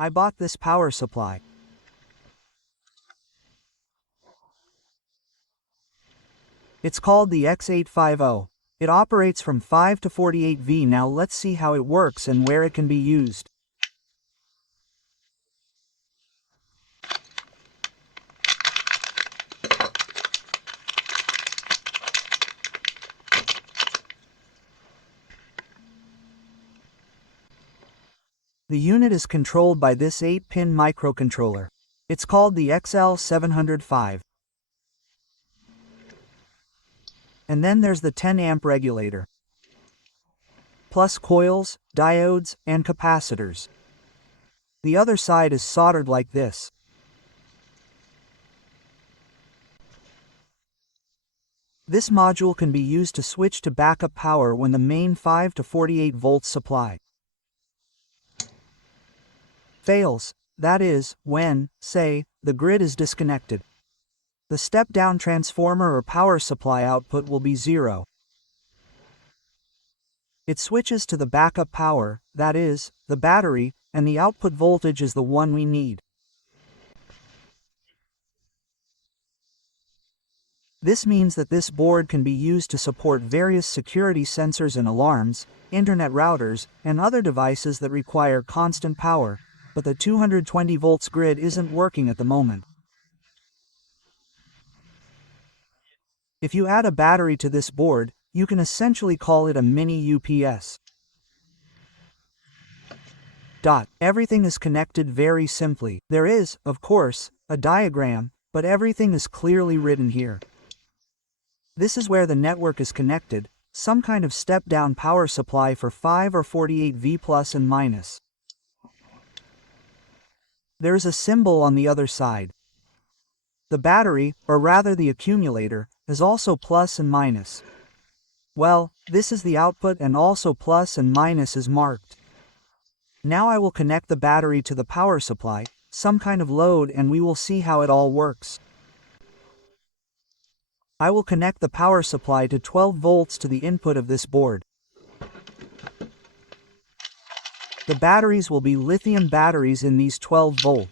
I bought this power supply. It's called the X850. It operates from 5 to 48V. Now let's see how it works and where it can be used. The unit is controlled by this 8-pin microcontroller. It's called the XL705. And then there's the 10 amp regulator, plus coils, diodes, and capacitors. The other side is soldered like this. This module can be used to switch to backup power when the main 5 to 48 volts supply fails, that is, when, say, the grid is disconnected. The step-down transformer or power supply output will be 0. It switches to the backup power, that is, the battery, and the output voltage is the one we need. This means that this board can be used to support various security sensors and alarms, internet routers, and other devices that require constant power, but the 220 volts grid isn't working at the moment. If you add a battery to this board, you can essentially call it a mini UPS. Everything is connected very simply. There is, of course, a diagram, but everything is clearly written here. This is where the network is connected, some kind of step-down power supply for 5 or 48V plus and minus. There is a symbol on the other side. The battery, or rather the accumulator, is also plus and minus. Well, this is the output and also plus and minus is marked. Now I will connect the battery to the power supply, some kind of load, and we will see how it all works. I will connect the power supply to 12 volts to the input of this board. The batteries will be lithium batteries in these 12-volt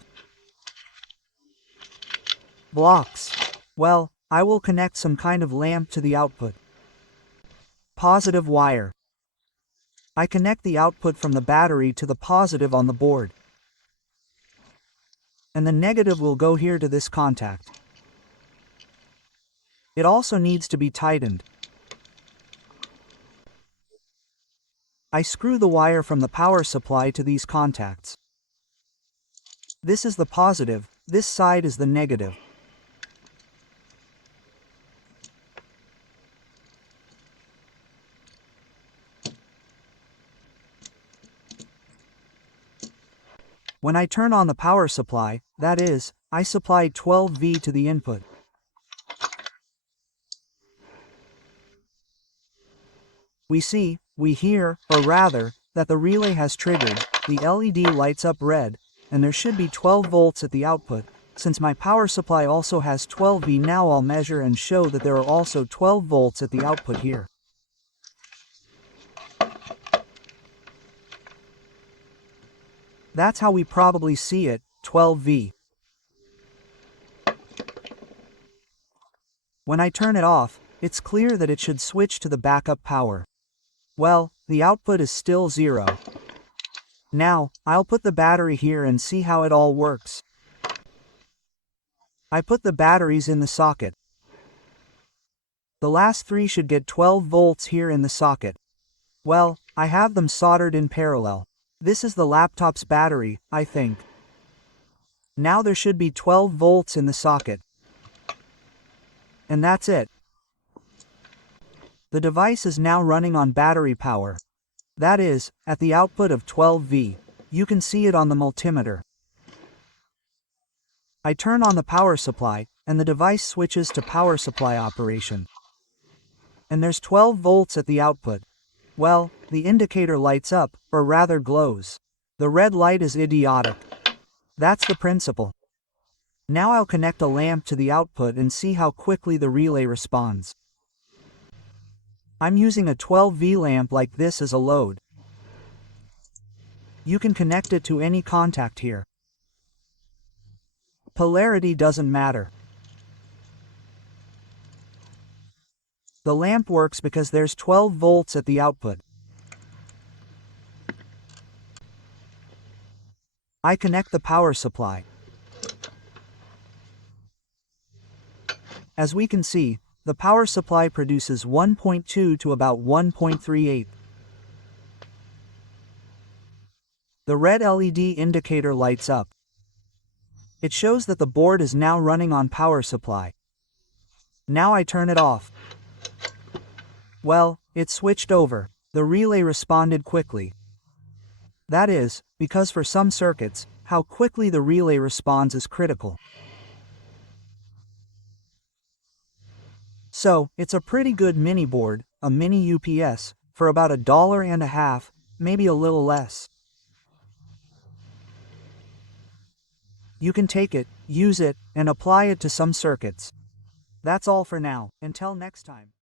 blocks. Well, I will connect some kind of lamp to the output. Positive wire. I connect the output from the battery to the positive on the board. And the negative will go here to this contact. It also needs to be tightened. I screw the wire from the power supply to these contacts. This is the positive, this side is the negative. When I turn on the power supply, that is, I supply 12V to the input. We hear, or rather, that the relay has triggered, the LED lights up red, and there should be 12 volts at the output. Since my power supply also has 12V, now I'll measure and show that there are also 12 volts at the output here. That's how we probably see it, 12V. When I turn it off, it's clear that it should switch to the backup power. Well, the output is still 0. Now, I'll put the battery here and see how it all works. I put the batteries in the socket. The last 3 should get 12 volts here in the socket. Well, I have them soldered in parallel. This is the laptop's battery, I think. Now there should be 12 volts in the socket. And that's it. The device is now running on battery power. That is, at the output of 12V. You can see it on the multimeter. I turn on the power supply, and the device switches to power supply operation. And there's 12 volts at the output. Well, the indicator lights up, or rather glows. The red light is idiotic. That's the principle. Now I'll connect a lamp to the output and see how quickly the relay responds. I'm using a 12V lamp like this as a load. You can connect it to any contact here. Polarity doesn't matter. The lamp works because there's 12 volts at the output. I connect the power supply. As we can see, the power supply produces 1.2 to about 1.38. The red LED indicator lights up. It shows that the board is now running on power supply. Now I turn it off. Well, it switched over. The relay responded quickly. That is, because for some circuits, how quickly the relay responds is critical. So, it's a pretty good mini board, a mini UPS, for about $1.50, maybe a little less. You can take it, use it, and apply it to some circuits. That's all for now. Until next time.